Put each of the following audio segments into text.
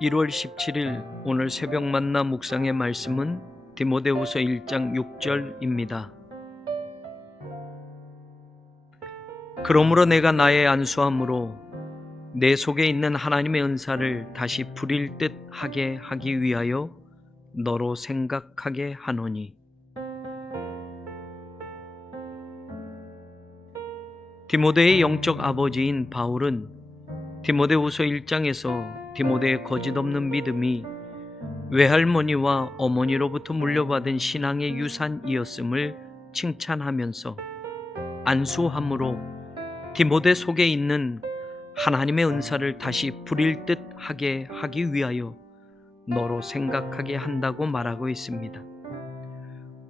1월 17일 오늘 새벽 만나 묵상의 말씀은 디모데후서 1장 6절입니다. 그러므로 내가 나의 안수함으로 내 속에 있는 하나님의 은사를 다시 부릴 듯 하게 하기 위하여 너로 생각하게 하노니. 디모데의 영적 아버지인 바울은 디모데후서 1장에서 디모데의 거짓없는 믿음이 외할머니와 어머니로부터 물려받은 신앙의 유산이었음을 칭찬하면서 안수함으로 디모데 속에 있는 하나님의 은사를 다시 부릴 듯 하게 하기 위하여 너로 생각하게 한다고 말하고 있습니다.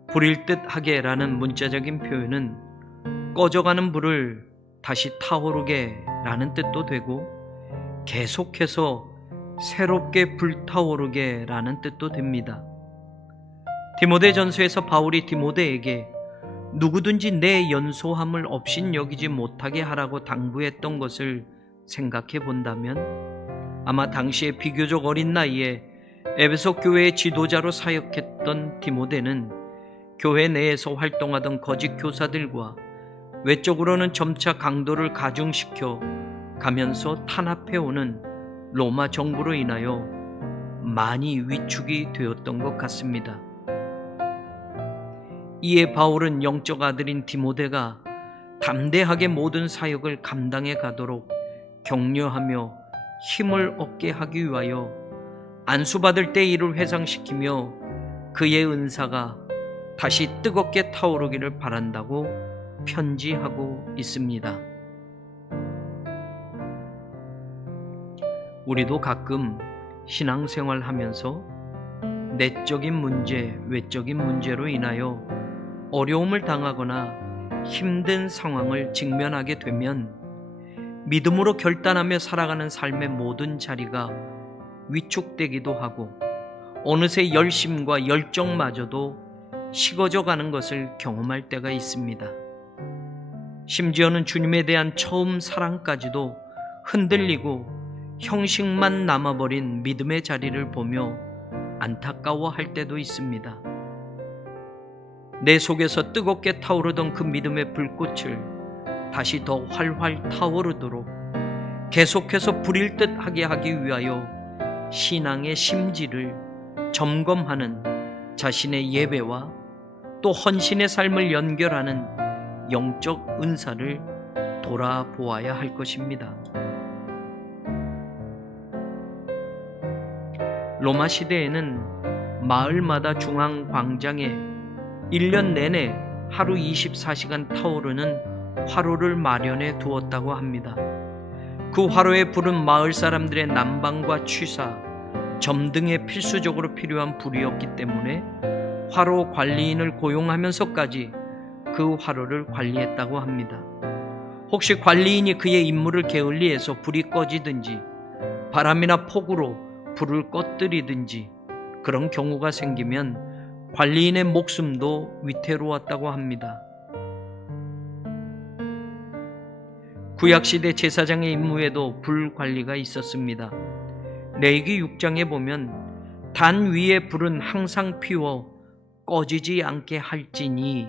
부릴 듯 하게라는 문자적인 표현은 꺼져가는 불을 다시 타오르게 라는 뜻도 되고 계속해서 새롭게 불타오르게 라는 뜻도 됩니다. 디모데전서에서 바울이 디모데에게 누구든지 내 연소함을 없인 여기지 못하게 하라고 당부했던 것을 생각해 본다면 아마 당시에 비교적 어린 나이에 에베소 교회의 지도자로 사역했던 디모데는 교회 내에서 활동하던 거짓 교사들과 외적으로는 점차 강도를 가중시켜 가면서 탄압해오는 로마 정부로 인하여 많이 위축이 되었던 것 같습니다. 이에 바울은 영적 아들인 디모데가 담대하게 모든 사역을 감당해 가도록 격려하며 힘을 얻게 하기 위하여 안수받을 때 이를 회상시키며 그의 은사가 다시 뜨겁게 타오르기를 바란다고 편지하고 있습니다. 우리도 가끔 신앙생활 하면서 내적인 문제, 외적인 문제로 인하여 어려움을 당하거나 힘든 상황을 직면하게 되면 믿음으로 결단하며 살아가는 삶의 모든 자리가 위축되기도 하고 어느새 열심과 열정마저도 식어져 가는 것을 경험할 때가 있습니다. 심지어는 주님에 대한 처음 사랑까지도 흔들리고 형식만 남아버린 믿음의 자리를 보며 안타까워할 때도 있습니다. 내 속에서 뜨겁게 타오르던 그 믿음의 불꽃을 다시 더 활활 타오르도록 계속해서 부릴 듯 하게 하기 위하여 신앙의 심지를 점검하는 자신의 예배와 또 헌신의 삶을 연결하는 영적 은사를 돌아보아야 할 것입니다. 로마 시대에는 마을마다 중앙 광장에 1년 내내 하루 24시간 타오르는 화로를 마련해 두었다고 합니다. 그 화로의 불은 마을 사람들의 난방과 취사, 점 등에 필수적으로 필요한 불이었기 때문에 화로 관리인을 고용하면서까지 그 화로를 관리했다고 합니다. 혹시 관리인이 그의 임무를 게을리해서 불이 꺼지든지 바람이나 폭우로 불을 꺼뜨리든지 그런 경우가 생기면 관리인의 목숨도 위태로웠다고 합니다. 구약시대 제사장의 임무에도 불 관리가 있었습니다. 레위기 6장에 보면 단 위에 불은 항상 피워 꺼지지 않게 할지니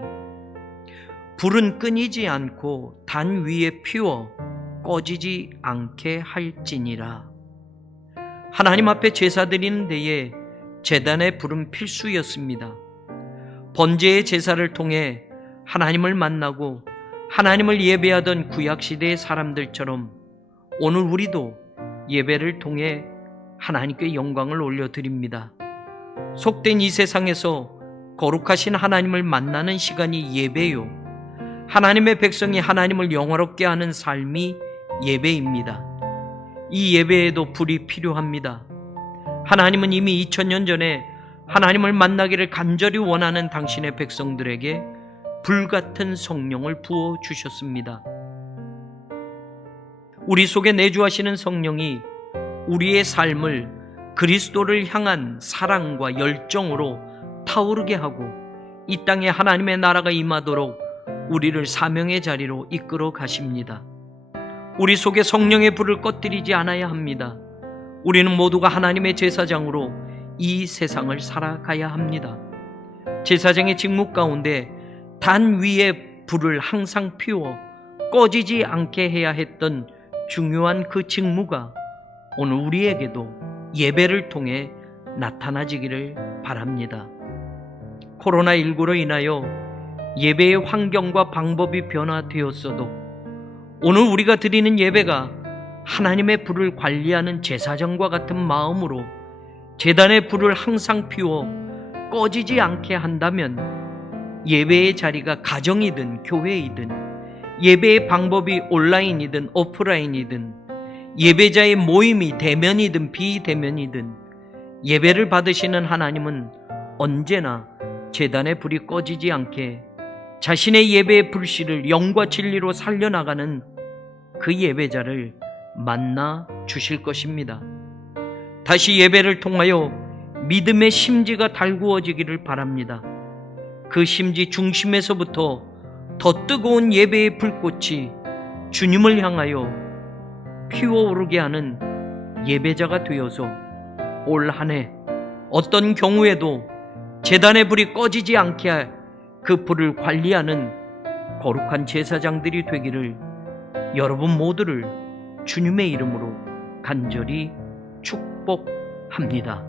불은 끊이지 않고 단 위에 피워 꺼지지 않게 할지니라. 하나님 앞에 제사 드리는 데에 제단의 불은 필수였습니다. 번제의 제사를 통해 하나님을 만나고 하나님을 예배하던 구약시대의 사람들처럼 오늘 우리도 예배를 통해 하나님께 영광을 올려드립니다. 속된 이 세상에서 거룩하신 하나님을 만나는 시간이 예배요, 하나님의 백성이 하나님을 영화롭게 하는 삶이 예배입니다. 이 예배에도 불이 필요합니다. 하나님은 이미 2000년 전에 하나님을 만나기를 간절히 원하는 당신의 백성들에게 불같은 성령을 부어주셨습니다. 우리 속에 내주하시는 성령이 우리의 삶을 그리스도를 향한 사랑과 열정으로 타오르게 하고 이 땅에 하나님의 나라가 임하도록 우리를 사명의 자리로 이끌어 가십니다. 우리 속에 성령의 불을 꺼뜨리지 않아야 합니다. 우리는 모두가 하나님의 제사장으로 이 세상을 살아가야 합니다. 제사장의 직무 가운데 단 위에 불을 항상 피워 꺼지지 않게 해야 했던 중요한 그 직무가 오늘 우리에게도 예배를 통해 나타나지기를 바랍니다. 코로나19로 인하여 예배의 환경과 방법이 변화되었어도 오늘 우리가 드리는 예배가 하나님의 불을 관리하는 제사장과 같은 마음으로 제단의 불을 항상 피워 꺼지지 않게 한다면 예배의 자리가 가정이든 교회이든 예배의 방법이 온라인이든 오프라인이든 예배자의 모임이 대면이든 비대면이든 예배를 받으시는 하나님은 언제나 제단의 불이 꺼지지 않게 자신의 예배의 불씨를 영과 진리로 살려나가는 그 예배자를 만나 주실 것입니다. 다시 예배를 통하여 믿음의 심지가 달구어지기를 바랍니다. 그 심지 중심에서부터 더 뜨거운 예배의 불꽃이 주님을 향하여 피어오르게 하는 예배자가 되어서 올 한 해 어떤 경우에도 제단의 불이 꺼지지 않게 그 불을 관리하는 거룩한 제사장들이 되기를 여러분 모두를 주님의 이름으로 간절히 축복합니다.